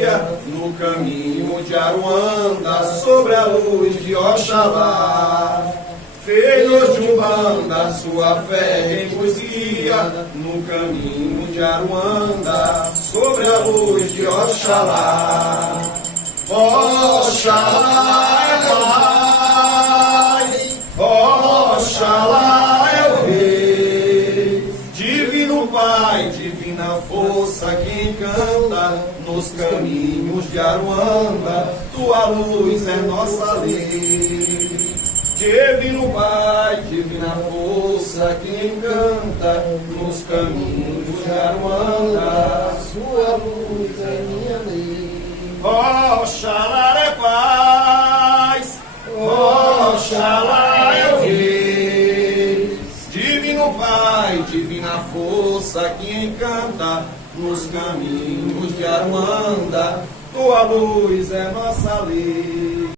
dia, no caminho de Aruanda, sobre a luz de Oxalá. Filhos de Umbanda, sua fé quem vos guia, no caminho de Aruanda, sobre a luz de Oxalá. Oxalá é paz, Oxalá é o Rei, Divino Pai, divina força que encanta, nos caminhos de Aruanda, tua luz é nossa lei. Divino Pai, divina força que encanta, nos caminhos de Aruanda, sua luz é minha lei. Oxalá é paz, Oxalá é o Rei, Divino Pai, divina força que encanta, nos caminhos de Aruanda, tua luz é nossa lei.